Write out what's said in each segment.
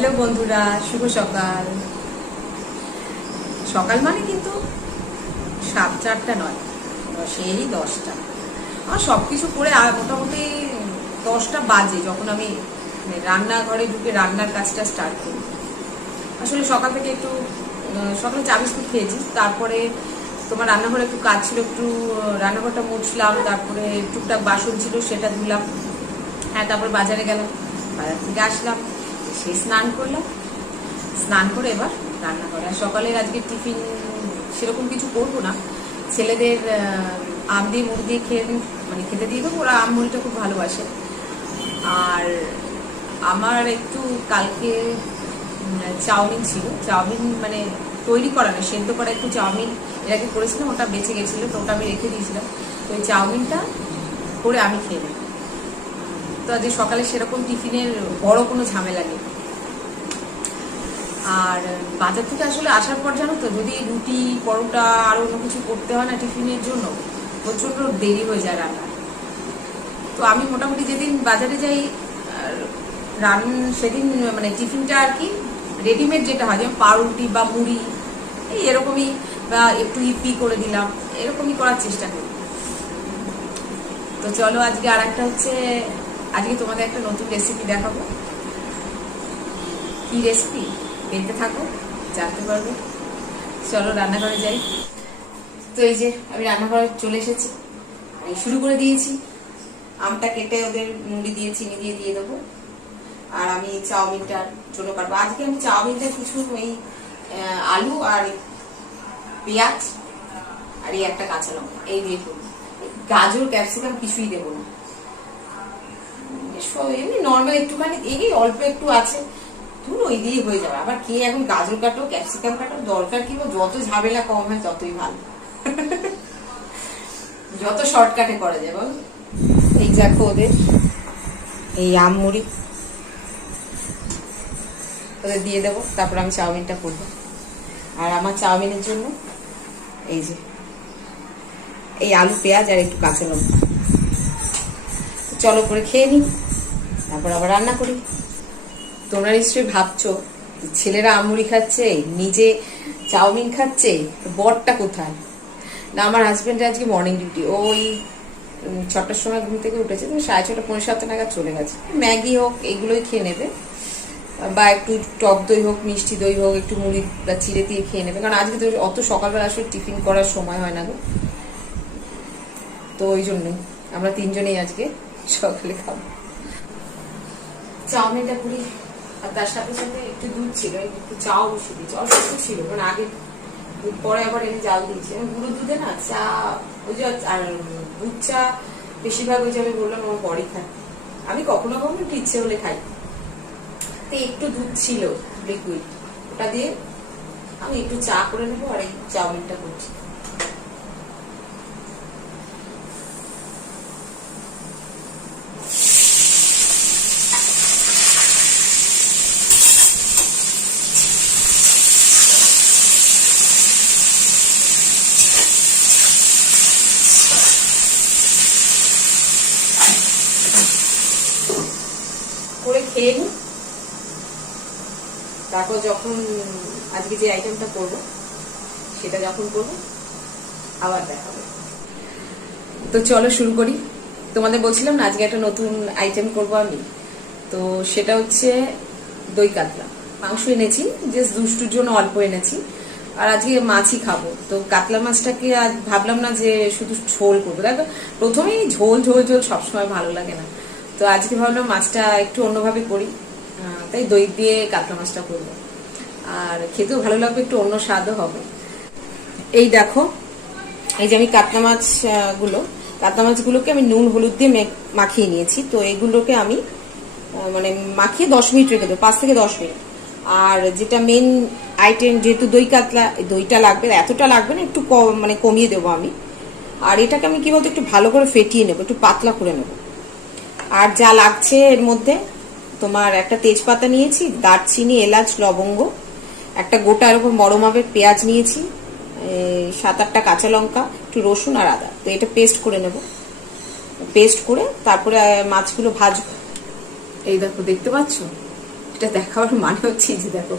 Hello বন্ধুরা, শুভ সকাল। সকাল মানে কিন্তু 7-8টা নয়, সেই 10টা। আমার সবকিছু করে মোটামুটি 10টা বাজে যখন আমি রান্নাঘরে ঢুকে রান্নার কাজটা স্টার্ট করি। আসলে সকাল থেকে একটু সকালে চা বিস্কুট খেয়েছি, তারপরে তোমার রান্নাঘরে একটু কাজ ছিল, একটু রান্নাঘরটা মুছলাম, তারপরে টুকটাক বাসন ছিল সেটা ধুলাম। তারপরে বাজারে গেলাম, বাজার থেকে আসলাম, সে স্নান করলাম, স্নান করে এবার রান্না করে। আর সকালের আজকে টিফিন সেরকম কিছু করবো না, ছেলেদের আম দিয়ে মুড়ি দিয়ে খেতে দিয়ে দেবো, ওরা আম মুড়িটা খুব ভালোবাসে। আর আমার একটু কালকে চাউমিন ছিল, চাউমিন মানে তৈরি করা না, সেদ্ধ করা একটু চাউমিন এর আগে করেছিলাম, ওটা বেঁচে গেছিলো, তো ওটা আমি রেখে দিয়েছিলাম। তো ওই চাউমিনটা করে আমি খেয়ে নেব। তো আজকে সকালে সেরকম টিফিনের বড় কোনো ঝামেলা নেই। আর বাজার থেকে আসলে আসার পর জানো তো, যদি রুটি পরোটা আর অন্য কিছু করতে হয় না টিফিনের জন্য, প্রচণ্ড দেরি হয়ে যায় রান্না। তো আমি মোটামুটি যেদিন বাজারে যাই সেদিন মানে টিফিনটা আর কি রেডিমেড যেটা হয়, যেমন পাউরুটি বা মুড়ি এরকমই, বা একটু ইপি করে দিলাম, এরকমই করার চেষ্টা করি। তো চলো আজকে আর একটা হচ্ছে, আজকে তোমাদের একটা নতুন রেসিপি দেখাবো। কি রেসিপি দেখতে থাকো, জানতে পারবে। চলো রান্নাঘরে যাই। তো এই যে আমি রান্নাঘরে চলে এসেছি, শুরু করে দিয়েছি। আমটা কেটে ওদের মুড়ি দিয়ে চিনি দিয়ে দেবো। আর আমি চাউমিনটার জন্য কাটবো। আজকে আমি চাউমিনটা কিছু ওই আলু আর পেঁয়াজ আর এই একটা কাঁচা লঙ্কা এই দিয়ে করবো। গাজর ক্যাপসিকাম কিছুই দেবো না, এমনি নর্মাল একটুখানি এই অল্প একটু আছে, তুই ওই দিয়ে হয়ে যাবে। আবার কে এখন গাজর কাটো ক্যাপসিকাম কাটো, দরকার কি, যত ঝামেলা কম হয় ততই ভালো, যত শর্টকাটে করা যায় বল। এই দেখো ওদের এই আম মুড়ি ওদের দিয়ে দেবো, তারপর আমি চাউমিনটা করবো। আর আমার চাউমিনের জন্য এই যে এই আলু পেঁয়াজ আর একটু কাঁচা লঙ্কা। চলো করে খেয়ে নিই, তারপর আবার রান্না করি। তোমরা নিশ্চয়ই ভাবছো ছেলেরা আমুড়ি খাচ্ছে, নিজে চাউমিন খাচ্ছে, বরটা কোথায়? না, আমার হাজবেন্ডের আজকে মর্নিং ডিউটি, ওই 6টার সময় ঘুম থেকে উঠেছে, তো 6:30 পৌনে 7 নাগাদ চলে গেছে। ম্যাগি হোক এগুলোই খেয়ে নেবে, বা একটু টক দই হোক মিষ্টি দই হোক একটু মুড়ি বা চিড়ে দিয়ে খেয়ে নেবে, কারণ আজকে তো অত সকালবেলা আসলে টিফিন করার সময় হয় না গো। তো ওই জন্যই আমরা 3জনেই আজকে সকালে খাবো। চাউমিনটা করি, আর তার সাথে সাথে একটু দুধ ছিল, একটু চাও বসে দিয়েছি, অল্প একটু ছিল, মানে আগে দুধ পরে আবার এনে জাল দিয়েছি। গুঁড়ো দুধে না চা, ওই যে আর দুধ চা বেশিরভাগ ওই যে আমি বললাম আমার বড়ি খায়, আমি কখনো কখনো একটু ইচ্ছে হলে খাই। তো একটু দুধ ছিল লিকুইড, ওটা দিয়ে আমি একটু চা করে নেবো, আর এই চাউমিনটা করছি। করে খেয়ে নিই, তারপর যখন আজকে যে আইটেমটা করবো সেটা যখন করবো আবার দেখাবো। তো চলো শুরু করি। তোমাদের বলছিলাম না আজকে একটা নতুন আইটেম করবো আমি, তো সেটা হচ্ছে দই কাতলা। মাংস এনেছি, জাস্ট দুষ্টুর জন্য অল্প এনেছি, আর আজকে মাছই খাবো। তো কাতলা মাছটাকে আজ ভাবলাম না যে শুধু ঝোল করবো, দেখো প্রথমেই ঝোল ঝোল ঝোল সবসময় ভালো লাগে না, তো আজকে ভাবলাম মাছটা একটু অন্যভাবে করি, তাই দই দিয়ে কাতলা মাছটা করবো। আর খেতেও ভালো লাগবে, একটু অন্য স্বাদও হবে। এই দেখো, এই যে আমি কাতলা মাছগুলোকে আমি নুন হলুদ দিয়ে মাখিয়ে নিয়েছি। তো এগুলোকে আমি মানে মাখিয়ে 10 মিনিট রেখে দেবো, 5 থেকে 10 মিনিট। আর যেটা মেন আইটেম, যেহেতু দই কাতলা, দইটা লাগবে, এতটা লাগবে না, একটু মানে কমিয়ে দেবো আমি। আর এটাকে আমি কি বলতো একটু ভালো করে ফেটিয়ে নেবো, একটু পাতলা করে নেবো। আর যা লাগছে এর মধ্যে, তোমার একটা তেজপাতা নিয়েছি, দারচিনি এলাচ লবঙ্গ, একটা গোটা এরকম বড় মাপের পেঁয়াজ নিয়েছি, 7-8টা কাঁচা লঙ্কা, একটু রসুন আর আদা। তো এটা পেস্ট করে নেব, পেস্ট করে তারপরে মাছগুলো ভাজবো। এই দেখো দেখতে পাচ্ছ এটা দেখাবার মানে হচ্ছে যে দেখো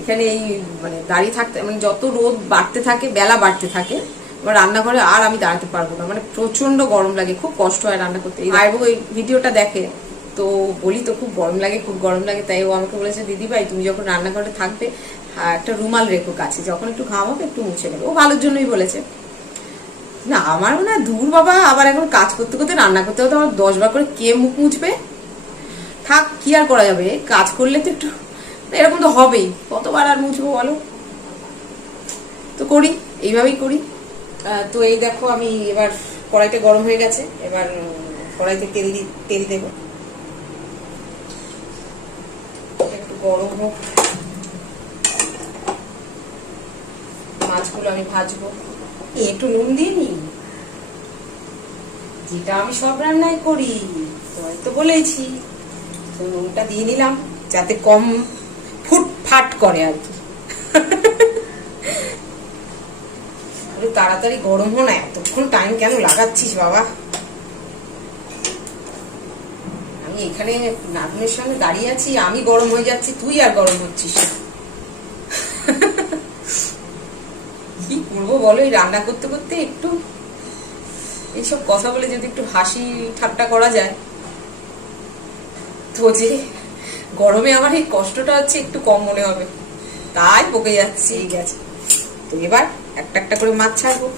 এখানে এই মানে দাঁড়িয়ে থাকতে মানে যত রোদ বাড়তে থাকে বেলা বাড়তে থাকে আমার রান্নাঘরে আর আমি দাঁড়াতে পারবো না, মানে প্রচন্ড গরম লাগে, খুব কষ্ট হয় রান্না করতে। আর ওই ভিডিওটা দেখে তো বলি তো খুব গরম লাগে, খুব গরম লাগে। তাই ও আমাকে বলেছে দিদি ভাই তুমি যখন রান্নাঘরে থাকবে একটা রুমাল রেখো কাছে, যখন একটু ঘাম হবে একটু মুছে নেবে। ও ভালোর জন্যই বলেছে। না আমার মনে হয় দূর বাবা, আবার এখন কাজ করতে করতে রান্না করতে করতে আবার 10 বার করে কে মুখ মুছবে, থাক কি আর করা যাবে, কাজ করলে তো একটু এরকম তো হবেই, কতবার আর মুছবো বলো, তো করি এইভাবেই করি। তো এই দেখো আমি এবার কড়াইটা গরম হয়ে গেছে, এবার কড়াইতে তেল দেবো, একটু গরম হোক, মাছগুলো আমি ভাজবো। একটু নুন দিয়ে নি, যেটা আমি সব রান্নায় করি, তোমায় তো বলেছি। তো নুনটা দিয়ে নিলাম যাতে কম ফুটফাট করে আর কি। তাড়াতাড়ি গরম হো না, এতক্ষণ টাইম কেন লাগাচ্ছিস বাবা? আমি এখানে নাগুনের সামনে দাঁড়িয়ে আছি, আমি গরম হয়ে যাচ্ছি, তুই আর গরম হচ্ছিস। কি করবো বলো, এই রান্না করতে করতে একটু এইসব কথা বলে যদি একটু হাসি ঠাট্টা করা যায় তো যে গরমে আমার এই কষ্টটা হচ্ছে একটু কম মনে হবে, তাই বকে যাচ্ছি। ঠিক আছে, তো এবার একটা একটা করে মাছ ছাড়বো,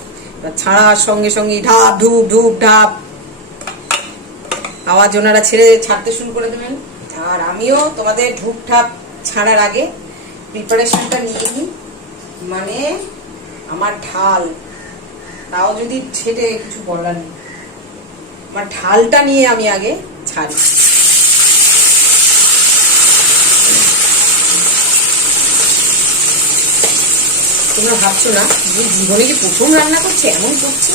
ছাড়ার সঙ্গে সঙ্গে ঢাপ ঢুপ ঢুপ ঢাপ আওয়াজ ওনারা ছাড়তে শুরু করে দেবেন। আর আমিও তোমাদের ঢুপ ঢাপ ছাড়ার আগে প্রিপারেশনটা নিয়ে নিই, মানে আমার ঢাল, তাও যদি ছেড়ে কিছু বলার নেই, আমার ঢালটা নিয়ে আমি আগে ছাড়ি। তোমরা ভাবছো না যে জীবনে কি প্রথম রান্না করছে এমন করছে?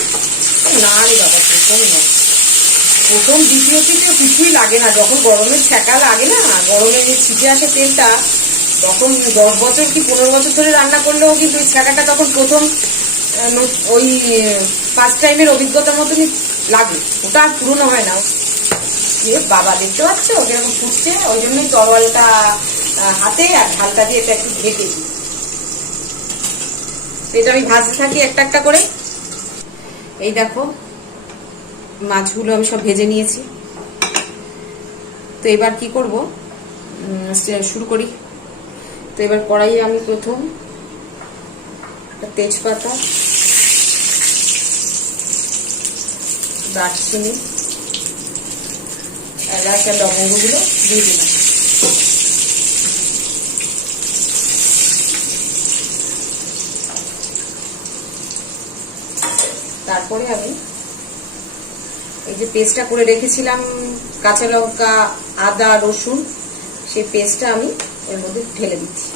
না রে বাবা, প্রথম নয়, প্রথম দ্বিতীয় তৃতীয় কিছুই লাগে না। যখন গরমের ছ্যাঁকা লাগে না, গরমে যে ছিটে আসে তেলটা, তখন 10 বছর কি 15 বছর ধরে রান্না করলেও কিন্তু ওই ছ্যাঁকাটা তখন প্রথম ওই ফার্স্ট টাইমের অভিজ্ঞতার মতনই লাগে, ওটা আর পুরনো হয় না। বাবা দেখতে পাচ্ছ কিরকম ফুটছে, ওই জন্যই তরোয়ালটা হাতে আর ঢালটা দিয়ে এটা একটু ঢেকে দিই। এটা আমি ভাজতে থাকি একটা একটা করে। এই দেখো মাছগুলো আমি সব ভেজে নিয়েছি। তো এবার কি করব, শুরু করি। তো এবার কড়াইয়ে আমি প্রথম তেজপাতা, দারচিনি, এলাচ আর লবঙ্গগুলো দিয়ে দিলাম। তারপরে আমি এই যে পেস্টটা করে রেখেছিলাম কাঁচা লঙ্কা আদা রসুন, সেই পেস্টটা আমি এর মধ্যে ঢেলে দিচ্ছি।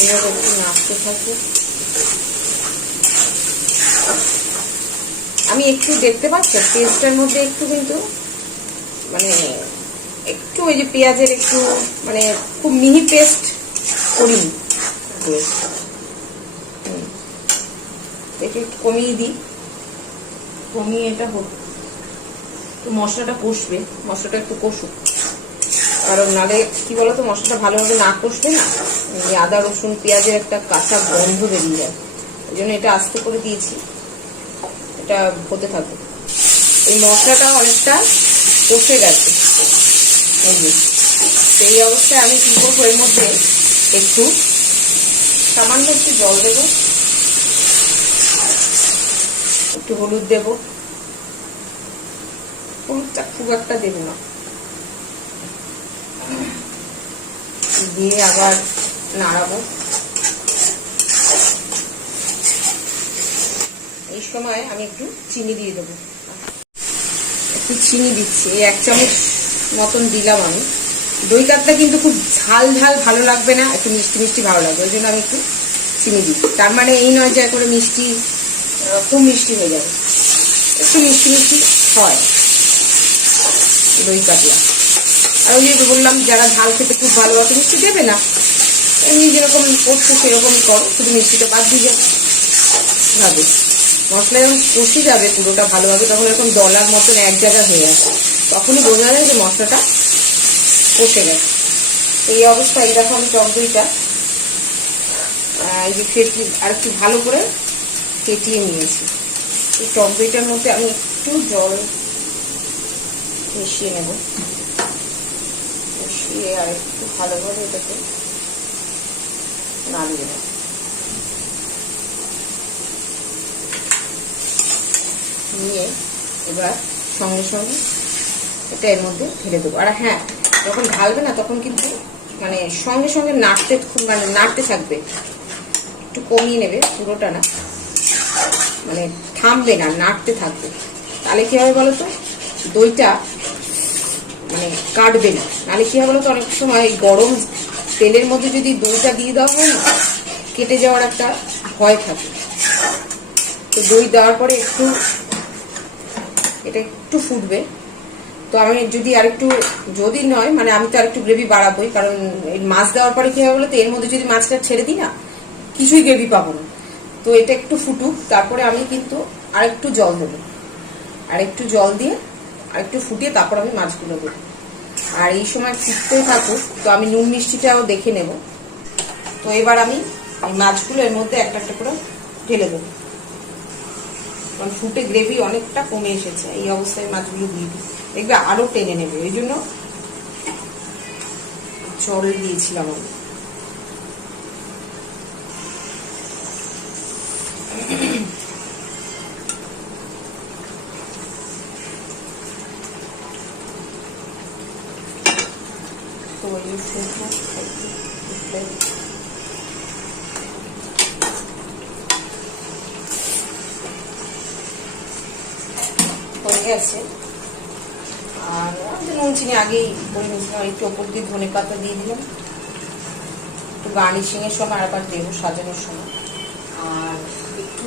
এইভাবে একটু নাড়তে থাকবো। আমি একটু দেখতে পাচ্ছি পেস্টের মধ্যে একটু কিন্তু মানে একটু ওই যে পেঁয়াজের একটু মানে খুব মিহি পেস্ট করিনি, একটু কমিয়ে দিই, কমিয়ে এটা হোক, তো মশলাটা কষবে, মশলাটা একটু কষুক, কারণ নালে কি বলতো মশলাটা ভালোভাবে না কষবে না, আদা রসুন পেঁয়াজের একটা কাঁচা গন্ধ বেরিয়ে যায়, ওই জন্য এটা আস্তে করে দিয়েছি, এটা হতে থাকবে। এই মশলাটা অনেকটা কষে গেছে, সেই অবস্থায় আমি কি করবো, এর মধ্যে একটু সামান্য একটু জল দেব, একটু হলুদ দেব, হলুদটা খুব একটা দেব না, দিয়ে আবার নাড়াবো। এই সময় আমি একটু চিনি দিয়ে দেবো, একটু চিনি দিচ্ছি, এই 1 চামচ মতন দিলাম আমি। দই কাতলা কিন্তু খুব ঝাল ঝাল ভালো লাগবে না, একটু মিষ্টি মিষ্টি ভালো লাগবে, ওই জন্য আমি একটু চিনি দিই। তার মানে এই নয় যে করে মিষ্টি খুব মিষ্টি হয়ে যাবে, একটু মিষ্টি মিষ্টি হয় দই কাতলা। আর ওই যে বললাম যারা ঝাল খেতে খুব ভালোবাসে মিষ্টি দেবে না, এমনি যেরকম করছো সেরকমই করো, শুধু মিষ্টিটা বাদ দিয়ে যাবে। মশলা যখন কষে যাবে পুরোটা ভালোভাবে, তখন এরকম দলার মতন এক জায়গায় হয়ে আসে, তখনই বোঝা যায় যে মশলাটা কষে গেছে। এই অবস্থায় দেখো আমি টক দইটা এই যে আর একটু ভালো করে ফেটিয়ে নিয়েছি। এই টক দইটার মধ্যে আমি একটু জল মিশিয়ে নেব, মিশিয়ে আর একটু ভালোভাবে এটাকে নাড়িয়ে দেব। নিয়ে এবার সঙ্গে সঙ্গে এটা এর মধ্যে ঢেলে দেবো। আর হ্যাঁ, যখন ঢালবে না তখন কিন্তু মানে সঙ্গে সঙ্গে নাড়তে থাকবে, একটু কমিয়ে নেবে, পুরোটা না, মানে থামবে না, নাড়তে থাকবে। তাহলে কি হবে বলো তো, দইটা মানে কাটবে না। নাহলে কি হবে বলো তো, অনেক সময় গরম তেলের মধ্যে যদি দইটা দিয়ে দেওয়া হয় না, কেটে যাওয়ার একটা ভয় থাকে। তো দই দেওয়ার পরে এটা একটু ফুটবে। তো আমি যদি আরেকটু, যদি নয় মানে আমি তো আরেকটু গ্রেভি বাড়াবোই, কারণ এই মাছ দেওয়ার পরে কি হবে বলো তো, এর মধ্যে যদি মাছটা ছেড়ে দিই না, কিছুই গ্রেভি পাবো না। তো এটা একটু ফুটুক, তারপরে আমি কিন্তু আরেকটু জল দেবো, আরেকটু জল দিয়ে আরেকটু ফুটিয়ে তারপর আমি মাছগুলো দেবো। আর এই সময় ফুটতেই থাকুক, তো আমি নুন মিষ্টিটাও দেখে নেব। তো এবার আমি এই মাছগুলো এর মধ্যে একটা একটা করে ঢেলে দেবো, কারণ ফুটে গ্রেভি অনেকটা কমে এসেছে। এই অবস্থায় মাছগুলো দিয়ে দিই, দেখবে আরো টেনে নেবে, ওই জন্য জল দিয়েছিলাম আমি। তো এই হয়ে গেছে। আর নুন চিনি আগেই করে নিয়েছিলাম, একটু ওপর দিয়ে ধনে পাতা দিয়ে দিলাম, একটু গার্নিশিং এর সময় আবার দেবো সাজানোর সময়। আর একটু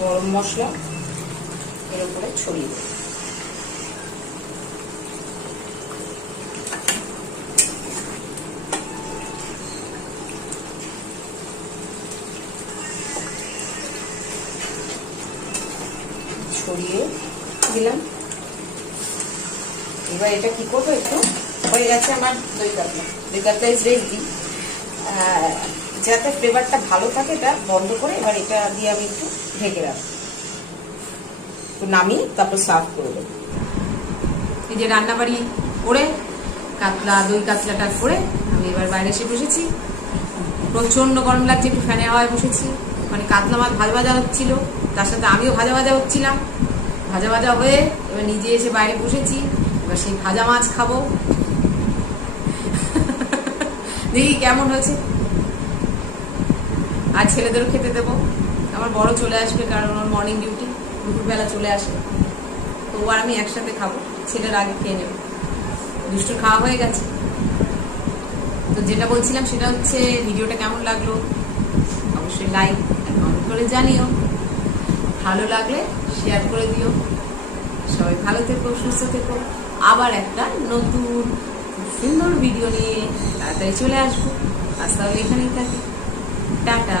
গরম মশলা এর উপরে ছড়িয়ে দেবো। ছড়িয়ে দিলাম। এবার এটা কি করবো, একটু হয়ে গেছে আমার দই কাতলা ইজ রেডি। যাতে ফ্লেভারটা ভালো থাকে এটা বন্ধ করে এবার এটা দিয়ে আমি একটু ঢেকে রাখবো, একটু নামিয়ে তারপর সার্ভ করে দেবো। এই যে রান্নাবাড়ি করে দই কাতলাটা করে আমি এবার বাইরে এসে বসেছি। প্রচন্ড গরম লাগছে, একটু ফ্যানের হাওয়ায় বসেছি। মানে কাতলা মাছ ভাজা ভাজা হচ্ছিল, তার সাথে আমিও ভাজা ভাজা হচ্ছিলাম। ভাজা ভাজা হয়ে এবার নিজে এসে বাইরে বসেছি, এবার সেই ভাজা মাছ খাবো। দেখি কেমন হয়েছে। আর ছেলেদেরও খেতে দেবো। আমার বড় চলে আসবে, কারণ ওর মর্নিং ডিউটি, দুপুরবেলা চলে আসে। তো ও আর আমি একসাথে খাবো, ছেলের আগে খেয়ে নেব। দুষ্টুর খাওয়া হয়ে গেছে। তো যেটা বলছিলাম সেটা হচ্ছে, ভিডিওটা কেমন লাগলো অবশ্যই লাইক কমেন্ট করে জানিও, ভালো লাগলে শেয়ার করে দিও। সবাই ভালো থেকো, সুস্থ থেকো। আবার একটা নতুন সুন্দর ভিডিও নিয়ে তাড়াতাড়ি চলে আসবো। আজ তাহলে এখানেই থাকি, টাটা।